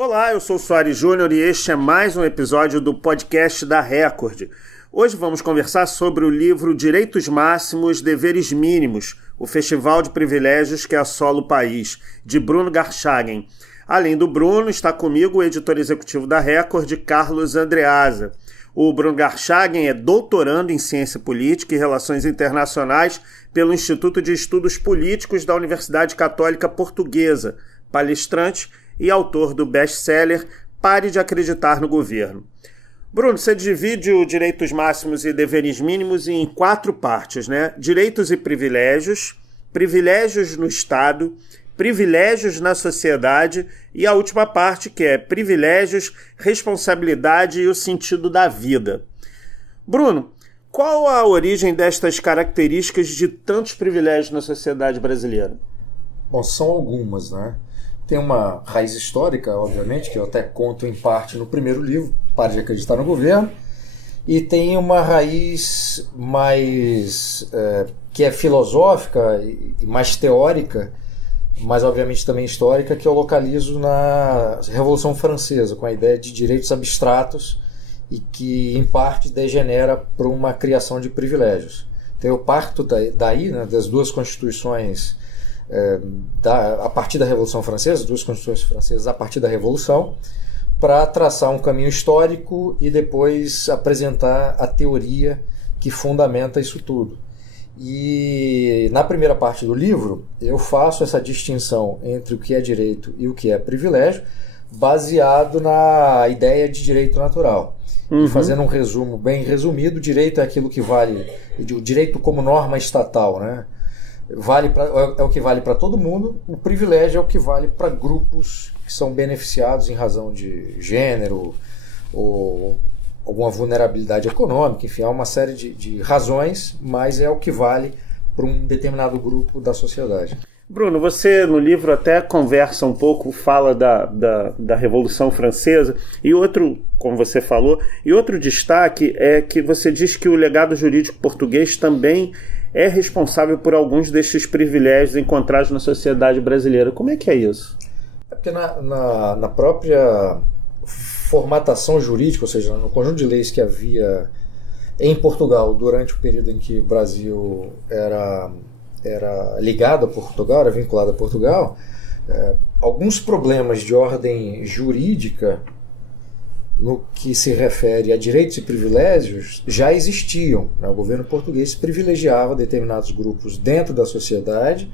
Olá, eu sou o Soares Júnior e este é mais um episódio do podcast da Record. Hoje vamos conversar sobre o livro Direitos Máximos, Deveres Mínimos, o Festival de Privilégios que assola o país, de Bruno Garchagen. Além do Bruno, está comigo o editor executivo da Record, Carlos Andreasa. O Bruno Garchagen é doutorando em Ciência Política e Relações Internacionais pelo Instituto de Estudos Políticos da Universidade Católica Portuguesa, palestrante e autor do best-seller Pare de Acreditar no Governo. Bruno, você divide o Direitos Máximos e Deveres Mínimos em 4 partes, né? Direitos e privilégios, privilégios no Estado, privilégios na sociedade e a última parte, que é privilégios, responsabilidade e o sentido da vida. Bruno, qual a origem destas características de tantos privilégios na sociedade brasileira? Bom, são algumas, né? Tem uma raiz histórica, obviamente, que eu até conto em parte no primeiro livro, Pare de Acreditar no Governo, e tem uma raiz mais que é filosófica e mais teórica, mas obviamente também histórica, que eu localizo na Revolução Francesa, com a ideia de direitos abstratos e que, em parte, degenera para uma criação de privilégios. Então eu parto daí, né, das duas constituições a partir da Revolução Francesa, duas constituições francesas a partir da Revolução, para traçar um caminho histórico e depois apresentar a teoria que fundamenta isso tudo. E na primeira parte do livro eu faço essa distinção entre o que é direito e o que é privilégio, baseado na ideia de direito natural. E fazendo um resumo bem resumido, direito é aquilo que vale, o direito como norma estatal, né? É o que vale para todo mundo, o privilégio é o que vale para grupos que são beneficiados em razão de gênero ou alguma vulnerabilidade econômica, enfim, há uma série de razões, mas é o que vale para um determinado grupo da sociedade. Bruno, você no livro até conversa um pouco, fala da Revolução Francesa, e outro, como você falou, e outro destaque é que você diz que o legado jurídico português também é responsável por alguns destes privilégios encontrados na sociedade brasileira. Como é que é isso? É porque na própria formatação jurídica, ou seja, no conjunto de leis que havia em Portugal durante o período em que o Brasil era ligado a Portugal, era vinculado a Portugal, alguns problemas de ordem jurídica no que se refere a direitos e privilégios já existiam, né? O governo português privilegiava determinados grupos dentro da sociedade.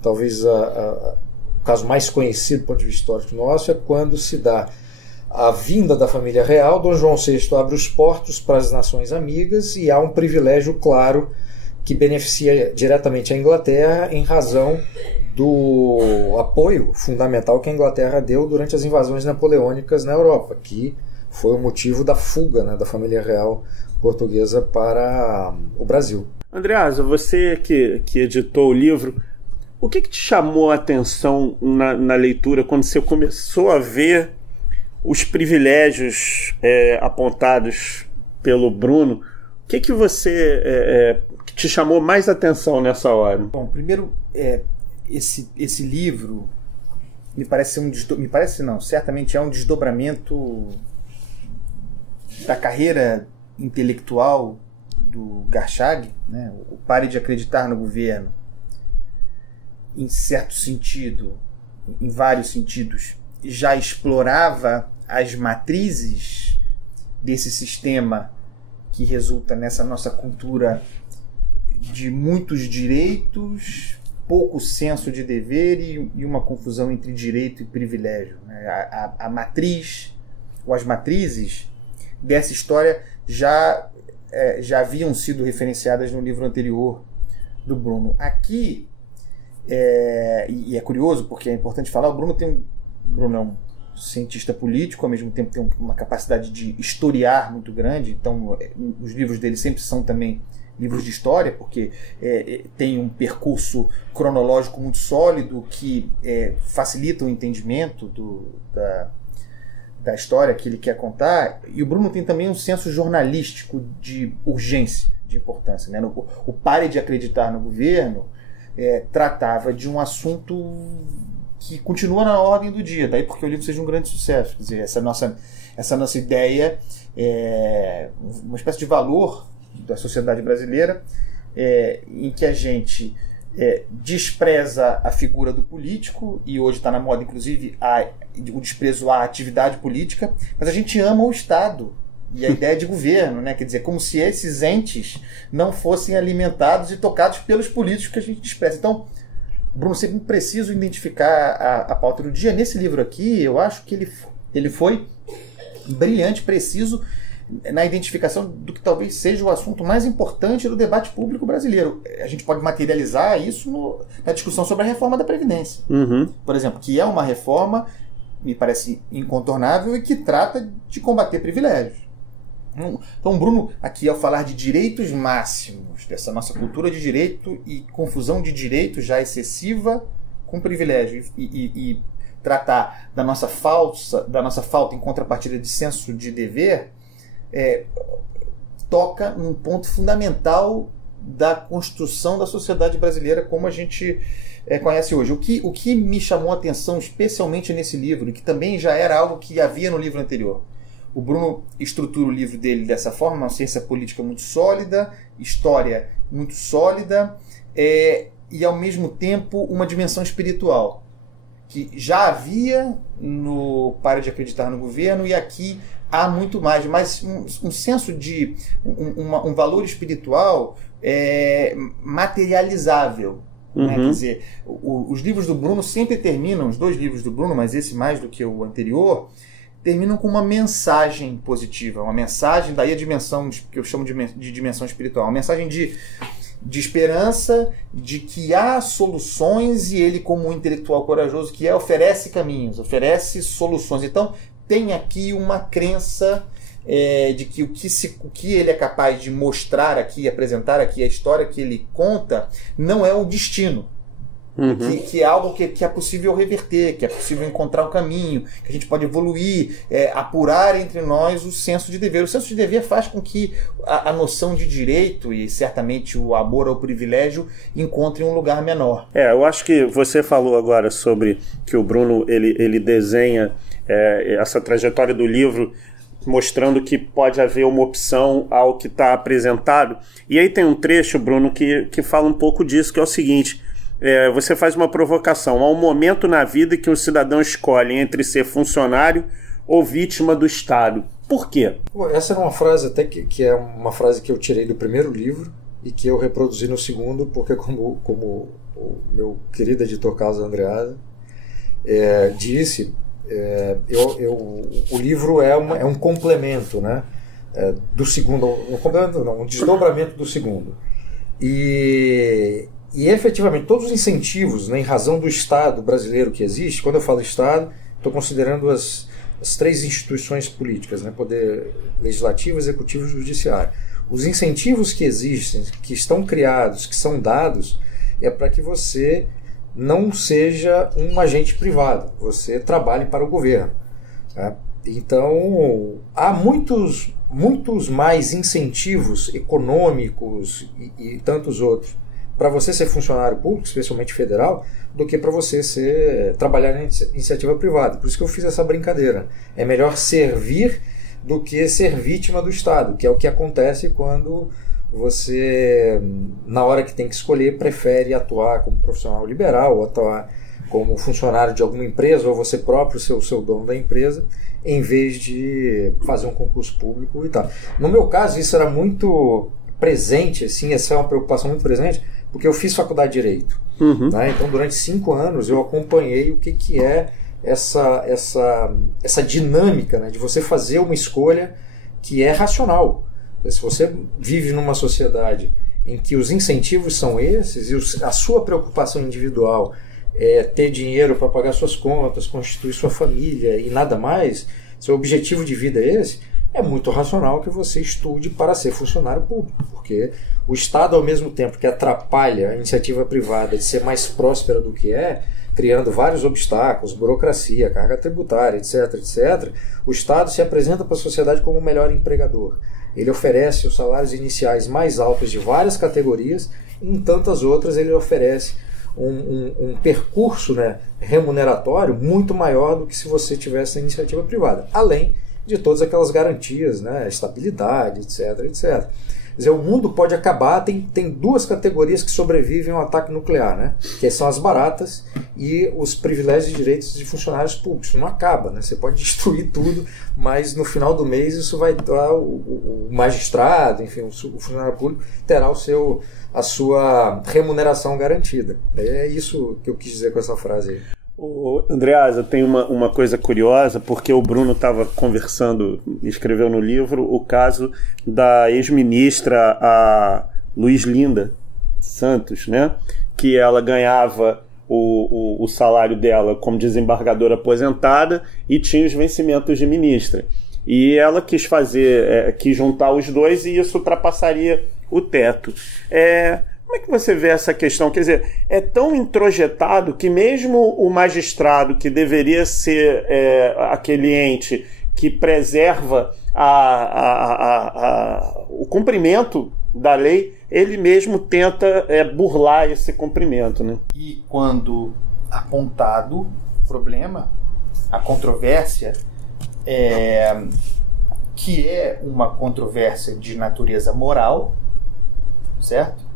Talvez o caso mais conhecido do ponto de vista histórico nosso é quando se dá a vinda da família real. Dom João VI abre os portos para as nações amigas e há um privilégio claro que beneficia diretamente a Inglaterra em razão do apoio fundamental que a Inglaterra deu durante as invasões napoleônicas na Europa, que foi o motivo da fuga, né, da família real portuguesa para o Brasil. Andreasa, você que editou o livro, o que te chamou a atenção na leitura quando você começou a ver os privilégios apontados pelo Bruno? O que você que te chamou mais atenção nessa hora? Bom, primeiro, esse livro me parece certamente é um desdobramento da carreira intelectual do Garchagen, né? O Pare de Acreditar no Governo, em certo sentido, em vários sentidos, já explorava as matrizes desse sistema que resulta nessa nossa cultura de muitos direitos, pouco senso de dever e uma confusão entre direito e privilégio, né? A matriz, ou as matrizes dessa história já haviam sido referenciadas no livro anterior do Bruno. Aqui, e é curioso porque é importante falar, o Bruno é um cientista político, ao mesmo tempo tem uma capacidade de historiar muito grande, então os livros dele sempre são também livros de história, porque tem um percurso cronológico muito sólido que facilita o entendimento da história que ele quer contar. E o Bruno tem também um senso jornalístico de urgência, de importância, né? O Pare de Acreditar no Governo tratava de um assunto que continua na ordem do dia, daí porque o livro seja um grande sucesso. Quer dizer, essa nossa ideia é uma espécie de valor da sociedade brasileira, em que a gente despreza a figura do político, e hoje está na moda, inclusive, o desprezo à atividade política, mas a gente ama o Estado e a ideia de governo, né? Quer dizer, como se esses entes não fossem alimentados e tocados pelos políticos que a gente despreza. Então, Bruno, sempre preciso identificar a pauta do dia. Nesse livro aqui, eu acho que ele foi brilhante, preciso na identificação do que talvez seja o assunto mais importante do debate público brasileiro. A gente pode materializar isso na discussão sobre a reforma da Previdência, por exemplo, que é uma reforma, me parece incontornável, e que trata de combater privilégios. Então, Bruno, aqui ao falar de direitos máximos, dessa nossa cultura de direito e confusão de direito já excessiva com privilégio, e tratar da nossa falta em contrapartida de senso de dever, toca num ponto fundamental da construção da sociedade brasileira como a gente conhece hoje. O que me chamou a atenção especialmente nesse livro, e que também já era algo que havia no livro anterior, o Bruno estrutura o livro dele dessa forma, uma ciência política muito sólida, história muito sólida, e ao mesmo tempo uma dimensão espiritual, que já havia no Pare de Acreditar no Governo, e aqui há muito mais, mas um senso de um valor espiritual materializável. Né? Quer dizer, os livros do Bruno sempre terminam, os dois livros do Bruno, mas esse mais do que o anterior, terminam com uma mensagem positiva, uma mensagem, daí a dimensão que eu chamo de dimensão espiritual, uma mensagem de esperança, de que há soluções, e ele, como um intelectual corajoso que oferece caminhos, oferece soluções. Então tem aqui uma crença de que o que ele é capaz de mostrar aqui, apresentar aqui, a história que ele conta, não é o destino. Que é algo que é possível reverter, que é possível encontrar um caminho, que a gente pode evoluir, apurar entre nós o senso de dever. O senso de dever faz com que a noção de direito e certamente o amor ao privilégio encontre um lugar menor. Eu acho que você falou agora sobre que o Bruno ele desenha essa trajetória do livro mostrando que pode haver uma opção ao que está apresentado. E aí tem um trecho, Bruno, que fala um pouco disso, que é o seguinte: você faz uma provocação. Há um momento na vida que um cidadão escolhe entre ser funcionário ou vítima do Estado. Por quê? Essa era uma frase até que é uma frase que eu tirei do primeiro livro e que eu reproduzi no segundo, porque como o meu querido editor Carlos Andreasa disse, o livro é um complemento, né, do segundo, um desdobramento do segundo. E efetivamente todos os incentivos, né, em razão do Estado brasileiro que existe, quando eu falo Estado, estou considerando as três instituições políticas, né, poder legislativo, executivo e judiciário. Os incentivos que existem, que estão criados, que são dados, é para que você não seja um agente privado, você trabalhe para o governo. Tá? Então, há muitos mais incentivos econômicos e tantos outros para você ser funcionário público, especialmente federal, do que para você trabalhar na iniciativa privada. Por isso que eu fiz essa brincadeira. É melhor servir do que ser vítima do Estado, que é o que acontece quando você, na hora que tem que escolher, prefere atuar como profissional liberal, ou atuar como funcionário de alguma empresa, ou você próprio ser o seu dono da empresa, em vez de fazer um concurso público e tal. No meu caso, isso era muito presente, assim, essa é uma preocupação muito presente, porque eu fiz faculdade de Direito. Né? Então, durante 5 anos, eu acompanhei o que é essa dinâmica, né, de você fazer uma escolha que é racional. Se você vive numa sociedade em que os incentivos são esses, e a sua preocupação individual é ter dinheiro para pagar suas contas, constituir sua família e nada mais, seu objetivo de vida é esse, é muito racional que você estude para ser funcionário público, porque o Estado, ao mesmo tempo que atrapalha a iniciativa privada de ser mais próspera do que criando vários obstáculos, burocracia, carga tributária, etc., etc., o Estado se apresenta para a sociedade como o melhor empregador. Ele oferece os salários iniciais mais altos de várias categorias, e em tantas outras ele oferece um percurso, né, remuneratório muito maior do que se você tivesse a iniciativa privada, além de todas aquelas garantias, né, estabilidade, etc, etc. Quer dizer, o mundo pode acabar, tem duas categorias que sobrevivem ao ataque nuclear, né? Que são as baratas e os privilégios e direitos de funcionários públicos. Não acaba, né? Você pode destruir tudo, mas no final do mês isso vai dar o magistrado, enfim, o funcionário público terá a sua remuneração garantida. É isso que eu quis dizer com essa frase aí. Andreasa, tem uma coisa curiosa, porque o Bruno estava conversando, escreveu no livro, o caso da ex-ministra a Luiz Linda Santos, né? Que ela ganhava o salário dela como desembargadora aposentada e tinha os vencimentos de ministra. E ela quis quis juntar os dois e isso ultrapassaria o teto. Como é que você vê essa questão? Quer dizer, é tão introjetado que mesmo o magistrado, que deveria ser aquele ente que preserva o cumprimento da lei, ele mesmo tenta burlar esse cumprimento, né? E quando apontado o problema, a controvérsia, que é uma controvérsia de natureza moral, certo?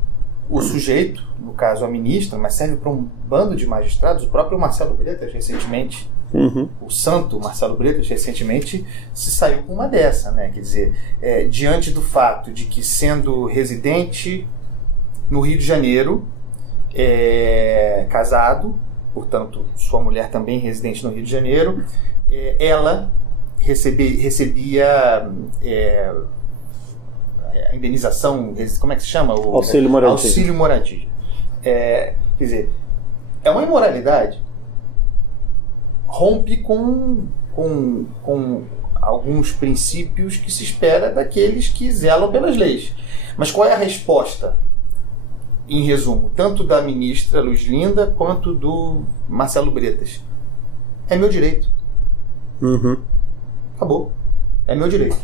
O sujeito, no caso a ministra, mas serve para um bando de magistrados, o próprio Marcelo Bretas recentemente, o santo Marcelo Bretas recentemente se saiu com uma dessa, né? Quer dizer, diante do fato de que, sendo residente no Rio de Janeiro, casado, portanto sua mulher também residente no Rio de Janeiro, ela recebia a indenização, como é que se chama? Auxílio moradia. Auxílio moradia. Quer dizer, é uma imoralidade. Rompe com alguns princípios que se espera daqueles que zelam pelas leis. Mas qual é a resposta? Em resumo, tanto da ministra Luiz Linda quanto do Marcelo Bretas. É meu direito. Acabou. É meu direito.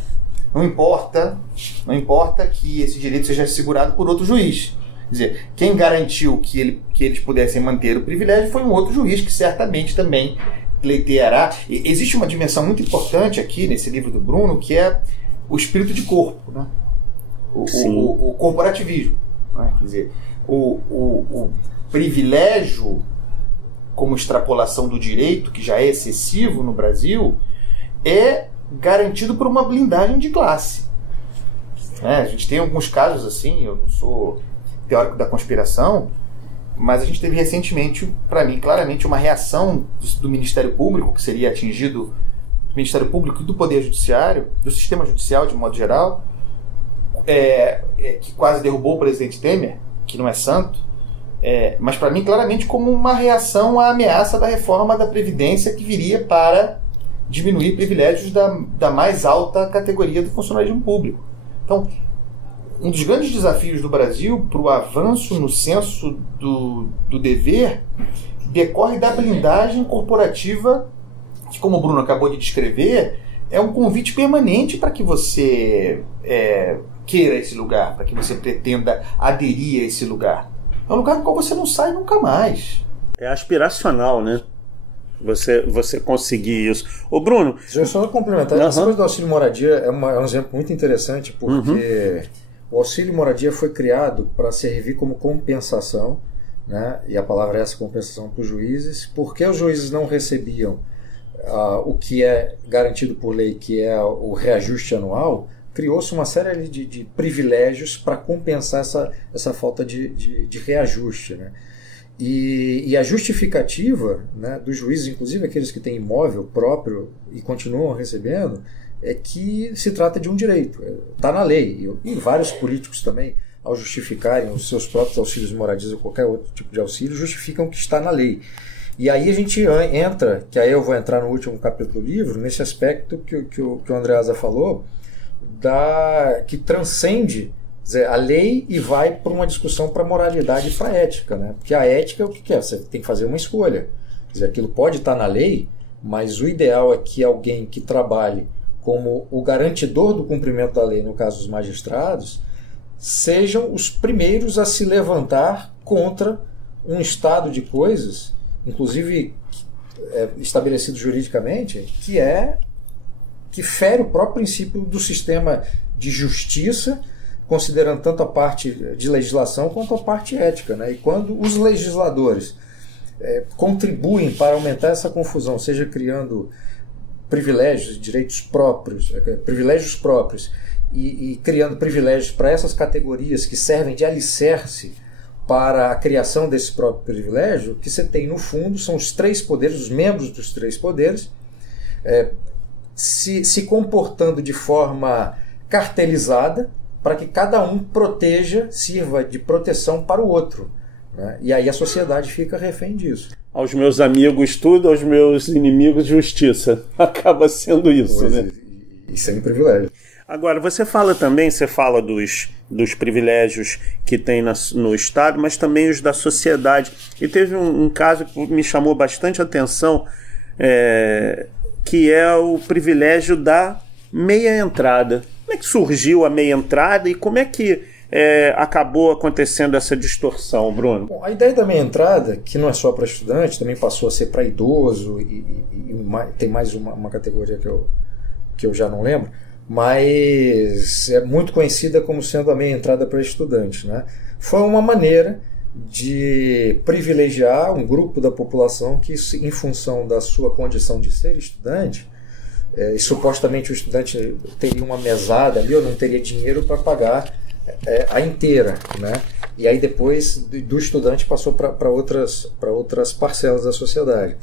Não importa que esse direito seja assegurado por outro juiz. Quer dizer, quem garantiu que eles pudessem manter o privilégio foi um outro juiz que certamente também pleiteará. Existe uma dimensão muito importante aqui nesse livro do Bruno, que é o espírito de corpo, né? O corporativismo, né? Quer dizer, o privilégio como extrapolação do direito, que já é excessivo no Brasil, é garantido por uma blindagem de classe. A gente tem alguns casos assim, eu não sou teórico da conspiração, mas a gente teve recentemente, para mim, claramente uma reação do Ministério Público, que seria atingido, do Ministério Público e do Poder Judiciário, do sistema judicial de modo geral, que quase derrubou o presidente Temer, que não é santo, mas para mim claramente como uma reação à ameaça da reforma da Previdência que viria para diminuir privilégios da mais alta categoria do funcionalismo público. Então, um dos grandes desafios do Brasil para o avanço no senso do dever decorre da blindagem corporativa, que, como o Bruno acabou de descrever, é um convite permanente para que você queira esse lugar, para que você pretenda aderir a esse lugar. É um lugar no qual você não sai nunca mais. É aspiracional, né? Você conseguir isso. Ô Bruno... Deixa eu só complementar. Essa coisa do auxílio moradia é um exemplo muito interessante, porque o auxílio moradia foi criado para servir como compensação, né? E a palavra é essa, compensação para os juízes, porque os juízes não recebiam o que é garantido por lei, que é o reajuste anual. Criou-se uma série de privilégios para compensar essa falta de reajuste, né? E a justificativa, né, dos juízes, inclusive aqueles que têm imóvel próprio e continuam recebendo, é que se trata de um direito, está na lei. E vários políticos também, ao justificarem os seus próprios auxílios moradias ou qualquer outro tipo de auxílio, justificam que está na lei. E aí a gente entra, que aí eu vou entrar no último capítulo do livro, nesse aspecto que o Andreasa falou, que transcende a lei e vai para uma discussão para moralidade e para ética, né? Porque a ética é o que é? Você tem que fazer uma escolha. Quer dizer, aquilo pode estar na lei, mas o ideal é que alguém que trabalhe como o garantidor do cumprimento da lei, no caso os magistrados, sejam os primeiros a se levantar contra um estado de coisas, inclusive estabelecido juridicamente, que fere o próprio princípio do sistema de justiça, considerando tanto a parte de legislação quanto a parte ética, né? E quando os legisladores contribuem para aumentar essa confusão, seja criando privilégios, direitos próprios, privilégios próprios, e criando privilégios para essas categorias que servem de alicerce para a criação desse próprio privilégio, o que você tem no fundo são os três poderes, os membros dos três poderes, se comportando de forma cartelizada para que cada um sirva de proteção para o outro, né? E aí a sociedade fica refém disso. Aos meus amigos tudo, aos meus inimigos justiça. Acaba sendo isso, pois, né? E sem privilégio. Agora, você fala dos privilégios que tem no Estado, mas também os da sociedade. E teve um caso que me chamou bastante atenção, que é o privilégio da meia entrada. Como é que surgiu a meia entrada e como é que acabou acontecendo essa distorção, Bruno? Bom, a ideia da meia entrada, que não é só para estudante, também passou a ser para idoso e tem mais uma categoria que eu já não lembro, mas é muito conhecida como sendo a meia entrada para estudante, né? Foi uma maneira de privilegiar um grupo da população que, em função da sua condição de ser estudante, e supostamente o estudante teria uma mesada ali, ou não teria dinheiro para pagar a inteira, né? E aí depois do estudante passou para outras parcelas da sociedade.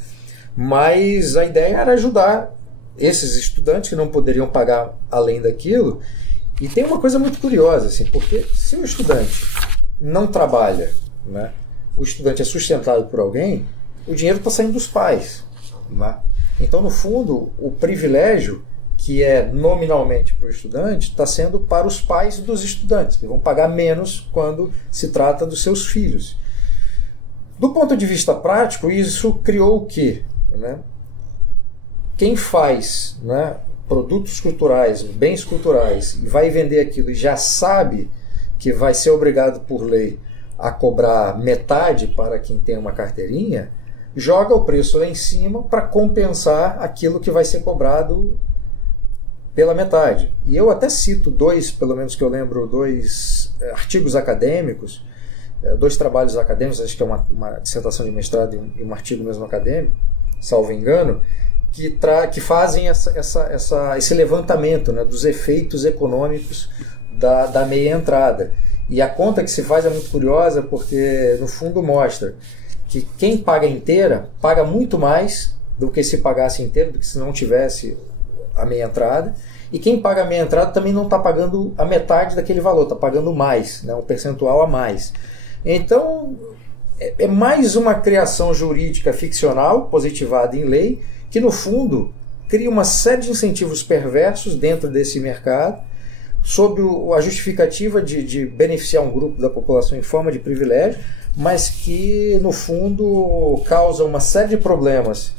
Mas a ideia era ajudar esses estudantes que não poderiam pagar além daquilo. E tem uma coisa muito curiosa, assim, porque se o estudante não trabalha, né, o estudante é sustentado por alguém, o dinheiro está saindo dos pais, né? Então, no fundo, o privilégio que é nominalmente para o estudante está sendo para os pais dos estudantes, que vão pagar menos quando se trata dos seus filhos. Do ponto de vista prático, isso criou o quê? Né? Quem faz, né, produtos culturais, bens culturais, e vai vender aquilo e já sabe que vai ser obrigado por lei a cobrar metade para quem tem uma carteirinha, joga o preço lá em cima para compensar aquilo que vai ser cobrado pela metade. E eu até cito pelo menos que eu lembro, dois artigos acadêmicos, dois trabalhos acadêmicos, acho que é uma dissertação de mestrado e um artigo mesmo acadêmico, salvo engano, que fazem esse levantamento, né, dos efeitos econômicos da meia entrada. E a conta que se faz é muito curiosa, porque no fundo mostra que quem paga inteira paga muito mais do que se pagasse inteiro, do que se não tivesse a meia entrada, e quem paga a meia entrada também não está pagando a metade daquele valor, está pagando mais, né, um percentual a mais. Então é mais uma criação jurídica ficcional, positivada em lei, que no fundo cria uma série de incentivos perversos dentro desse mercado, sob a justificativa de beneficiar um grupo da população em forma de privilégio, mas que no fundo causa uma série de problemas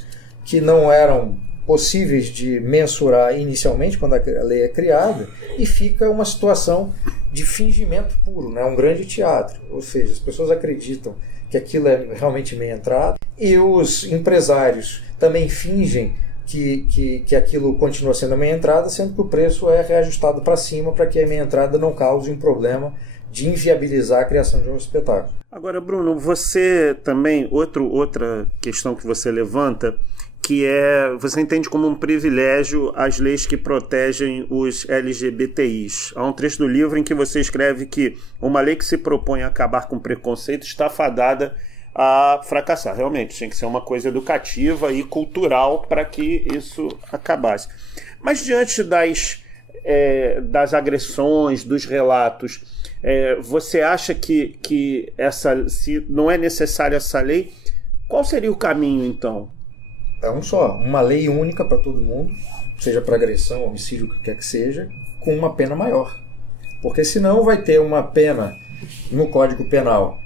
que não eram possíveis de mensurar inicialmente quando a lei é criada, e fica uma situação de fingimento puro, né? Um grande teatro, ou seja, as pessoas acreditam que aquilo é realmente meia entrada e os empresários também fingem que aquilo continua sendo meia entrada, sendo que o preço é reajustado para cima para que a meia entrada não cause um problema de inviabilizar a criação de um espetáculo. Agora, Bruno, você também, outra questão que você levanta, que você entende como um privilégio as leis que protegem os LGBTIs. Há um trecho do livro em que você escreve que uma lei que se propõe a acabar com preconceito está fadada a fracassar. Realmente, tinha que ser uma coisa educativa e cultural para que isso acabasse. Mas diante das agressões, dos relatos, você acha que se não é necessária essa lei, qual seria o caminho, então? É uma lei única para todo mundo, seja para agressão, homicídio, o que quer que seja, com uma pena maior. Porque senão vai ter uma pena no Código Penal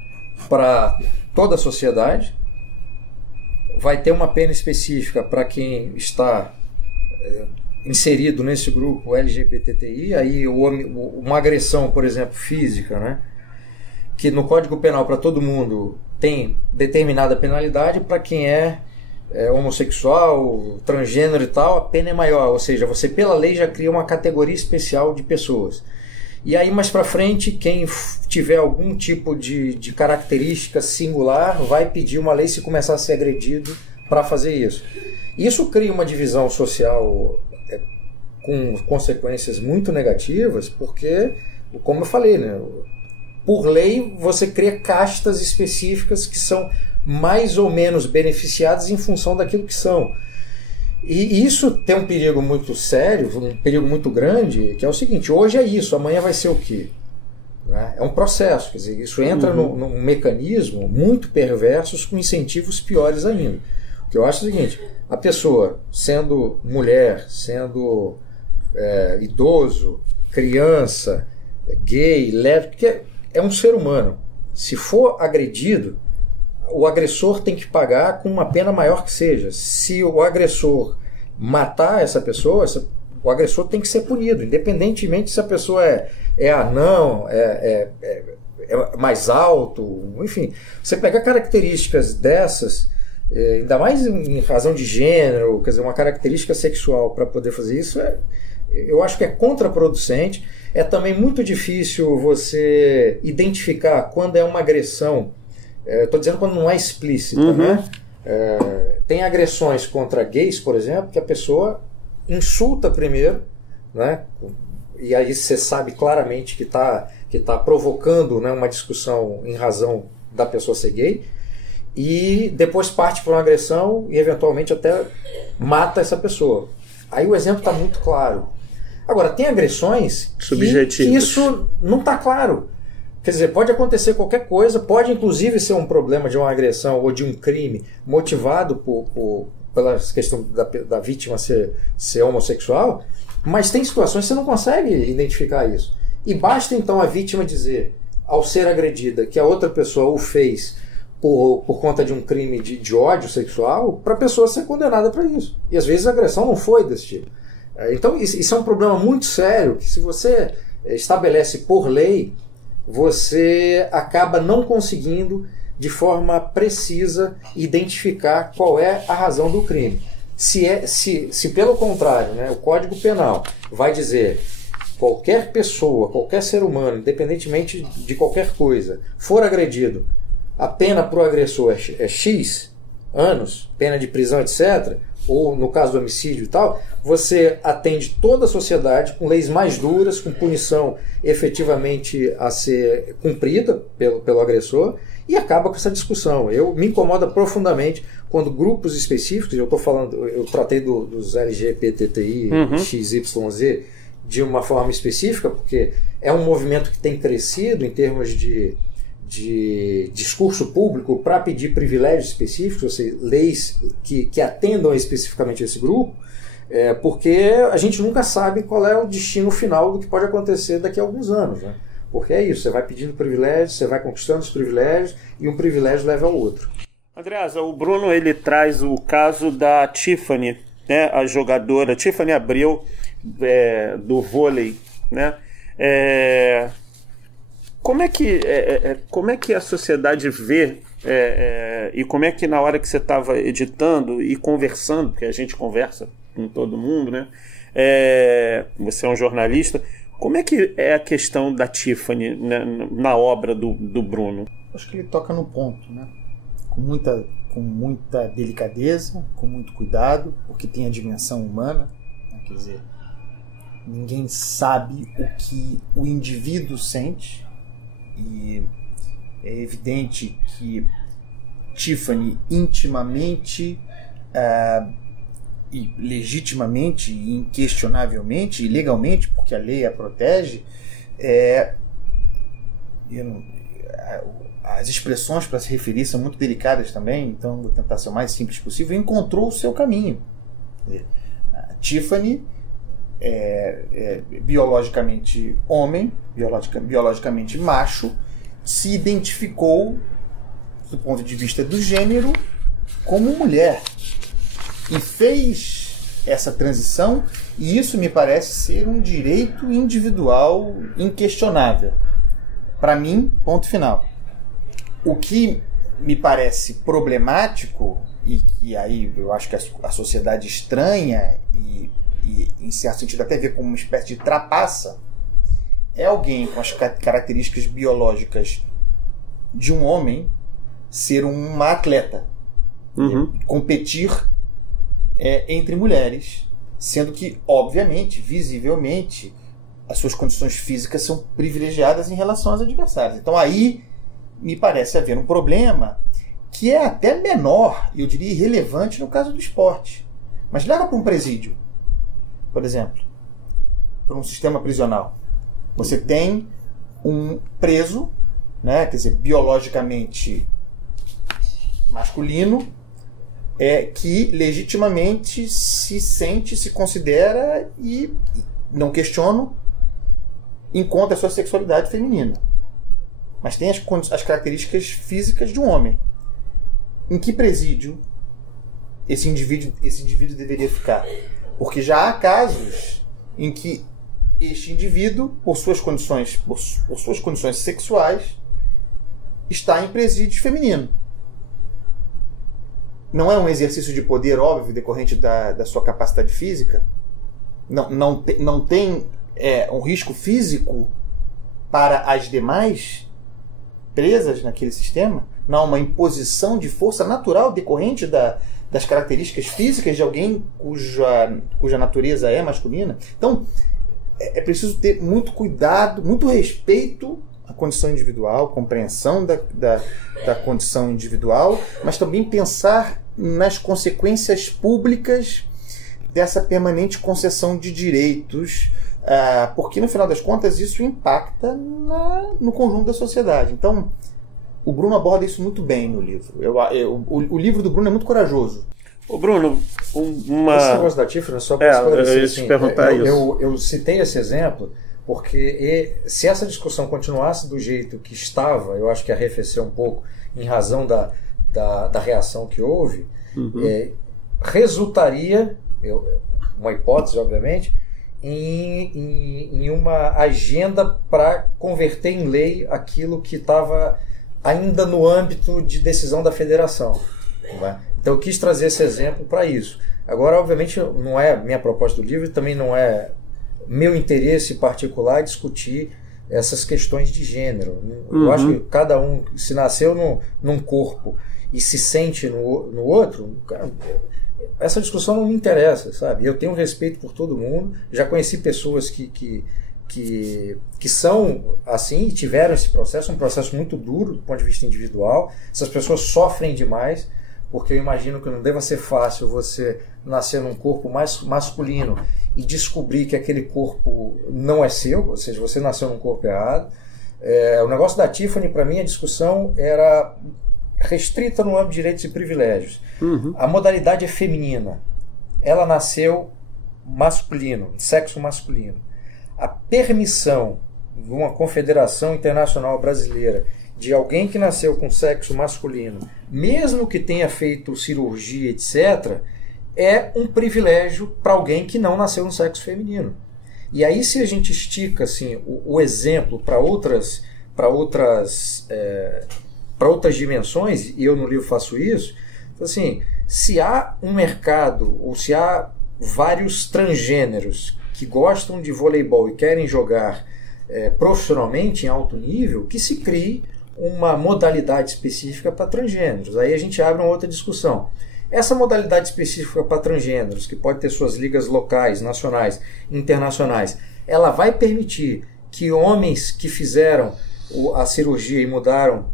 para toda a sociedade, vai ter uma pena específica para quem está inserido nesse grupo LGBTI, aí uma agressão, por exemplo, física, né, que no Código Penal para todo mundo tem determinada penalidade, para quem é homossexual, transgênero e tal, a pena é maior, ou seja, você pela lei já cria uma categoria especial de pessoas. E aí mais para frente, quem tiver algum tipo de característica singular vai pedir uma lei se começar a ser agredido para fazer isso. Isso cria uma divisão social com consequências muito negativas, porque, como eu falei, né, por lei você cria castas específicas que são mais ou menos beneficiadas em função daquilo que são. E isso tem um perigo muito sério, um perigo muito grande, que é o seguinte: hoje é isso, amanhã vai ser o quê? É um processo, quer dizer, isso entra num mecanismo muito perverso com incentivos piores ainda. O que eu acho é o seguinte: a pessoa, sendo mulher, sendo idoso, criança, gay, lésbica, é um ser humano. Se for agredido, o agressor tem que pagar com uma pena maior que seja. Se o agressor matar essa pessoa, o agressor tem que ser punido, independentemente se a pessoa é anão, é mais alto, enfim. Você pega características dessas, ainda mais em razão de gênero, quer dizer, uma característica sexual para poder fazer isso, eu acho que é contraproducente. É também muito difícil você identificar quando é uma agressão. Estou dizendo quando não é explícita, né? Tem agressões contra gays, por exemplo, que a pessoa insulta primeiro, né? E aí você sabe claramente que tá provocando, né, uma discussão em razão da pessoa ser gay, e depois parte para uma agressão e eventualmente até mata essa pessoa. Aí o exemplo está muito claro. Agora, tem agressões que isso não está claro. Quer dizer, pode acontecer qualquer coisa, pode inclusive ser um problema de uma agressão ou de um crime motivado pela questão da vítima ser homossexual, mas tem situações que você não consegue identificar isso. E basta então a vítima dizer, ao ser agredida, que a outra pessoa o fez por conta de um crime de ódio sexual, para a pessoa ser condenada para isso. E às vezes a agressão não foi desse tipo. Então isso é um problema muito sério, que se você estabelece por lei, você acaba não conseguindo de forma precisa identificar qual é a razão do crime. Se pelo contrário, né, o Código Penal vai dizer qualquer pessoa, qualquer ser humano, independentemente de qualquer coisa, for agredido, a pena para o agressor é X anos, pena de prisão, etc., ou no caso do homicídio e tal, você atende toda a sociedade com leis mais duras, com punição efetivamente a ser cumprida pelo agressor, e acaba com essa discussão. Me incomoda profundamente quando grupos específicos, eu tratei dos LGBTI, XYZ, de uma forma específica, porque é um movimento que tem crescido em termos de discurso público para pedir privilégios específicos, ou seja, leis que atendam especificamente esse grupo, porque a gente nunca sabe qual é o destino final do que pode acontecer daqui a alguns anos, né? Porque é isso, você vai pedindo privilégios, você vai conquistando os privilégios e um privilégio leva ao outro. Andreasa, o Bruno ele traz o caso da Tiffany, né, a jogadora Tiffany Abreu, do vôlei, né? Como é que a sociedade vê e como é que na hora que você estava editando e conversando, porque a gente conversa com todo mundo, né? Você é um jornalista, como é que é a questão da Tiffany, né, na obra do Bruno? Acho que ele toca no ponto, né? Com muita delicadeza, com muito cuidado, porque tem a dimensão humana, né? Quer dizer, ninguém sabe o que o indivíduo sente. E é evidente que Tiffany intimamente e legitimamente, e inquestionavelmente e legalmente, porque a lei a protege, as expressões para se referir são muito delicadas também, então vou tentar ser o mais simples possível, encontrou o seu caminho. A Tiffany biologicamente homem, biologicamente macho, se identificou, do ponto de vista do gênero, como mulher. E fez essa transição, e isso me parece ser um direito individual inquestionável. Para mim, ponto final. O que me parece problemático, e aí eu acho que a sociedade estranha e em certo sentido até vê como uma espécie de trapaça, é alguém com as características biológicas de um homem ser uma atleta, competir entre mulheres, sendo que, obviamente, visivelmente, as suas condições físicas são privilegiadas em relação às adversárias. Então aí me parece haver um problema que é até menor, eu diria irrelevante no caso do esporte. Mas leva para um presídio, por exemplo, para um sistema prisional. Você tem um preso, né, quer dizer, biologicamente masculino, que legitimamente se sente, se considera e, não questiono, encontra a sua sexualidade feminina. Mas tem as características físicas de um homem. Em que presídio esse indivíduo deveria ficar? Porque já há casos em que este indivíduo, por suas condições sexuais, está em presídio feminino. Não é um exercício de poder óbvio decorrente da sua capacidade física? Não tem um risco físico para as demais presas naquele sistema? Não, uma imposição de força natural decorrente das características físicas de alguém cuja natureza é masculina? Então, é preciso ter muito cuidado, muito respeito à condição individual, compreensão da condição individual, mas também pensar nas consequências públicas dessa permanente concessão de direitos, porque no final das contas isso impacta no conjunto da sociedade. Então, o Bruno aborda isso muito bem no livro. O livro do Bruno é muito corajoso. Ô Bruno, Esse negócio da Tiffany, só para esclarecer, eu ia te perguntar isso. Eu citei esse exemplo porque se essa discussão continuasse do jeito que estava, eu acho que arrefeceu um pouco em razão da reação que houve, resultaria, uma hipótese obviamente, em uma agenda para converter em lei aquilo que estava ainda no âmbito de decisão da federação. Não é? Então eu quis trazer esse exemplo para isso. Agora, obviamente, não é minha proposta do livro, também não é meu interesse particular discutir essas questões de gênero. Eu acho que cada um, se nasceu num corpo e se sente no outro, cara, essa discussão não me interessa, sabe? Eu tenho respeito por todo mundo, já conheci pessoas que são assim e tiveram esse processo, um processo muito duro do ponto de vista individual. Essas pessoas sofrem demais, porque eu imagino que não deva ser fácil você nascer num corpo mais masculino e descobrir que aquele corpo não é seu, ou seja, você nasceu num corpo errado. O negócio da Tiffany, para mim, a discussão era restrita no âmbito de direitos e privilégios. A modalidade é feminina. Ela nasceu masculino, sexo masculino. A permissão de uma confederação internacional brasileira de alguém que nasceu com sexo masculino, mesmo que tenha feito cirurgia, etc., é um privilégio para alguém que não nasceu no sexo feminino. E aí, se a gente estica assim, o exemplo para outras dimensões, e eu no livro faço isso, assim, se há um mercado, ou se há vários transgêneros que gostam de voleibol e querem jogar profissionalmente em alto nível, que se crie uma modalidade específica para transgêneros. Aí a gente abre uma outra discussão. Essa modalidade específica para transgêneros, que pode ter suas ligas locais, nacionais, internacionais, ela vai permitir que homens que fizeram a cirurgia e mudaram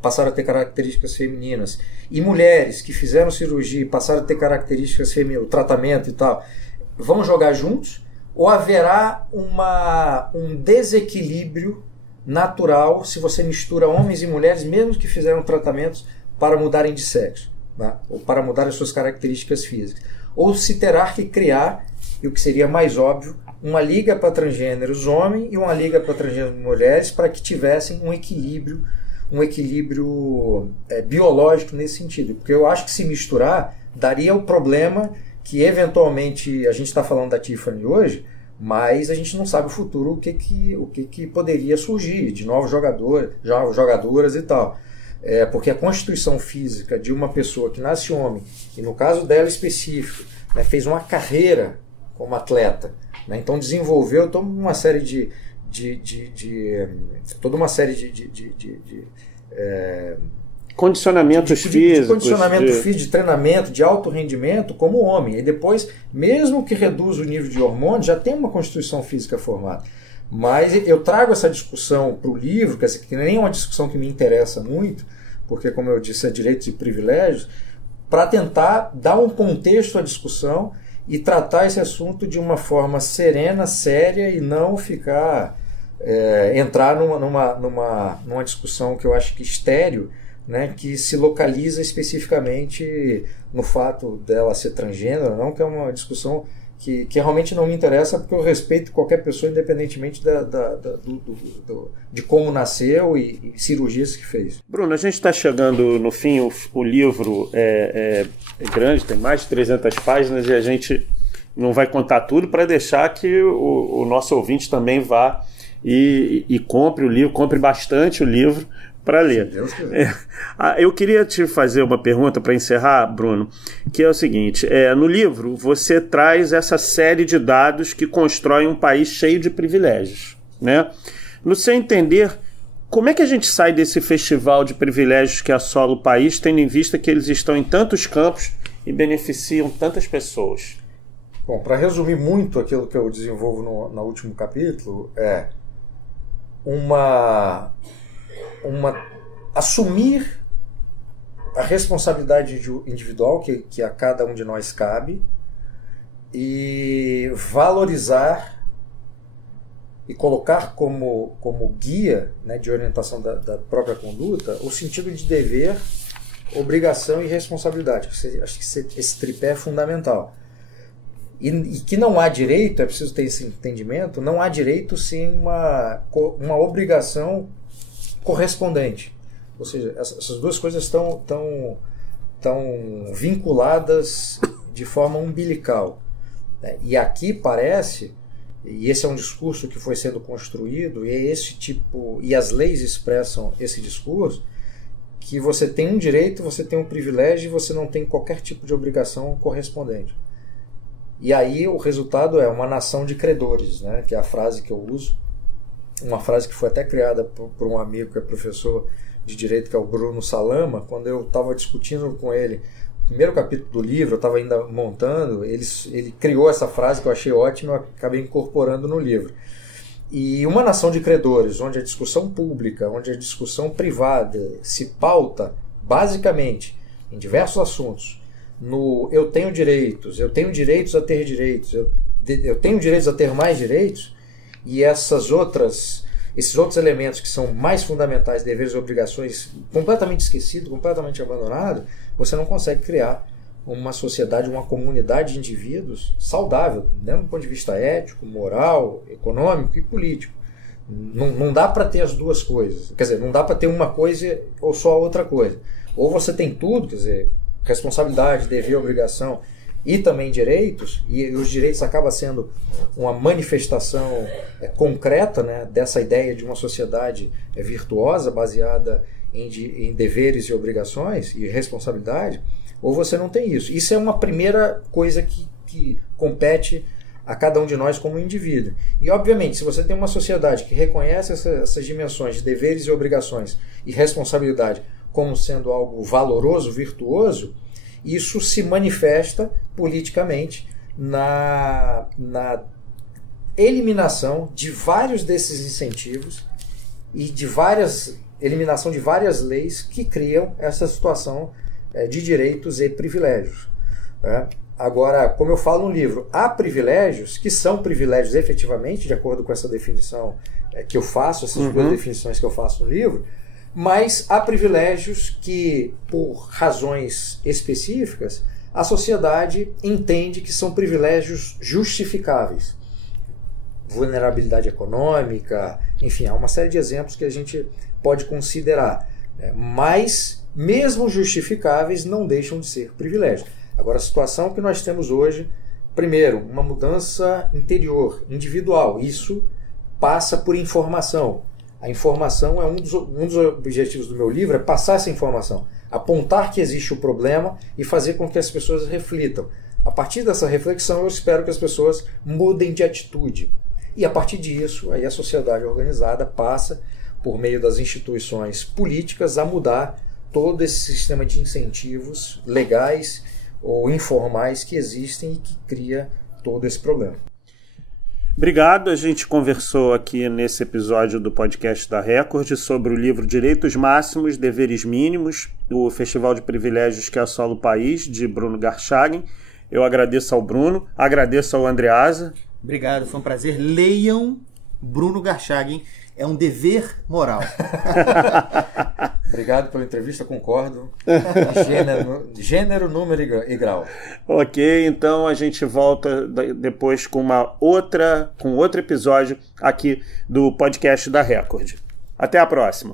passaram a ter características femininas, e mulheres que fizeram cirurgia e passaram a ter características femininas, o tratamento e tal, vão jogar juntos? Ou haverá um desequilíbrio natural se você mistura homens e mulheres, mesmo que fizeram tratamentos para mudarem de sexo, né? Ou para mudar as suas características físicas? Ou se terá que criar, e o que seria mais óbvio, uma liga para transgêneros homens e uma liga para transgêneros mulheres, para que tivessem um equilíbrio biológico nesse sentido? Porque eu acho que se misturar daria o problema que eventualmente a gente está falando da Tiffany hoje, mas a gente não sabe o futuro, o que poderia surgir de novos jogadores, jogadoras e tal. porque a constituição física de uma pessoa que nasce homem, e no caso dela específico, né, fez uma carreira como atleta, né, então desenvolveu toda uma série de condicionamentos físicos, de condicionamento físico, de treinamento, de alto rendimento como homem. E depois, mesmo que reduza o nível de hormônio, já tem uma constituição física formada. Mas eu trago essa discussão para o livro, que nem é uma discussão que me interessa muito, porque, como eu disse, é direitos e privilégios, para tentar dar um contexto à discussão e tratar esse assunto de uma forma serena, séria, e não entrar numa discussão que eu acho que estéril, né, que se localiza especificamente no fato dela ser transgênero ou não, que é uma discussão que realmente não me interessa, porque eu respeito qualquer pessoa, independentemente de como nasceu e cirurgias que fez. Bruno, a gente está chegando no fim, o livro é grande, tem mais de 300 páginas, e a gente não vai contar tudo para deixar que o nosso ouvinte também vá e compre o livro, compre bastante o livro para ler. Deus quiser. Eu queria te fazer uma pergunta para encerrar, Bruno, que é o seguinte: no livro você traz essa série de dados que constroem um país cheio de privilégios, né? No seu entender, como é que a gente sai desse festival de privilégios que assola o país, tendo em vista que eles estão em tantos campos e beneficiam tantas pessoas? Bom, para resumir muito aquilo que eu desenvolvo no último capítulo, assumir a responsabilidade individual que a cada um de nós cabe, e valorizar e colocar como guia, né, de orientação da própria conduta o sentido de dever, obrigação e responsabilidade. Acho que esse tripé é fundamental. E que não há direito, é preciso ter esse entendimento, não há direito sem uma obrigação correspondente. Ou seja, essas duas coisas estão vinculadas de forma umbilical. E aqui parece, e esse é um discurso que foi sendo construído, e as leis expressam esse discurso, que você tem um direito, você tem um privilégio, e você não tem qualquer tipo de obrigação correspondente. E aí o resultado é uma nação de credores, né? Que é a frase que eu uso, uma frase que foi até criada por um amigo que é professor de direito, que é o Bruno Salama. Quando eu estava discutindo com ele o primeiro capítulo do livro, eu estava ainda montando, ele criou essa frase que eu achei ótima, eu acabei incorporando no livro. E uma nação de credores, onde a discussão pública, onde a discussão privada se pauta basicamente em diversos assuntos, eu tenho direitos a ter direitos, eu tenho direitos a ter mais direitos, e esses outros elementos que são mais fundamentais, deveres e obrigações, completamente esquecidos, completamente abandonados, você não consegue criar uma sociedade, uma comunidade de indivíduos saudável, né, do ponto de vista ético, moral, econômico e político. Não dá para ter as duas coisas. Quer dizer, não dá para ter uma coisa ou só outra coisa. Ou você tem tudo, quer dizer, responsabilidade, dever, obrigação e também direitos, e os direitos acabam sendo uma manifestação concreta, né, dessa ideia de uma sociedade virtuosa, baseada em deveres e obrigações e responsabilidade, ou você não tem isso. Isso é uma primeira coisa que compete a cada um de nós como indivíduo. E, obviamente, se você tem uma sociedade que reconhece essas dimensões de deveres e obrigações e responsabilidade como sendo algo valoroso, virtuoso, isso se manifesta politicamente na eliminação de vários desses incentivos e eliminação de várias leis que criam essa situação de direitos e privilégios. Agora, como eu falo no livro, há privilégios que são privilégios efetivamente, de acordo com essa definição que eu faço, essas duas definições que eu faço no livro, mas há privilégios que, por razões específicas, a sociedade entende que são privilégios justificáveis. Vulnerabilidade econômica, enfim, há uma série de exemplos que a gente pode considerar, mas, mesmo justificáveis, não deixam de ser privilégios. Agora, a situação que nós temos hoje, primeiro, uma mudança interior, individual, isso passa por informação. A informação é um dos objetivos do meu livro, é passar essa informação, apontar que existe o problema e fazer com que as pessoas reflitam. A partir dessa reflexão, eu espero que as pessoas mudem de atitude. E a partir disso, aí a sociedade organizada passa, por meio das instituições políticas, a mudar todo esse sistema de incentivos legais ou informais que existem e que cria todo esse problema. Obrigado. A gente conversou aqui nesse episódio do podcast da Record sobre o livro Direitos Máximos, Deveres Mínimos, o Festival de Privilégios que assola o país, de Bruno Garchagen. Eu agradeço ao Bruno, agradeço ao Andreasa. Obrigado, foi um prazer. Leiam Bruno Garchagen, é um dever moral. Obrigado pela entrevista, concordo. Gênero, número e grau. Ok, então a gente volta depois com outro episódio aqui do podcast da Record. Até a próxima.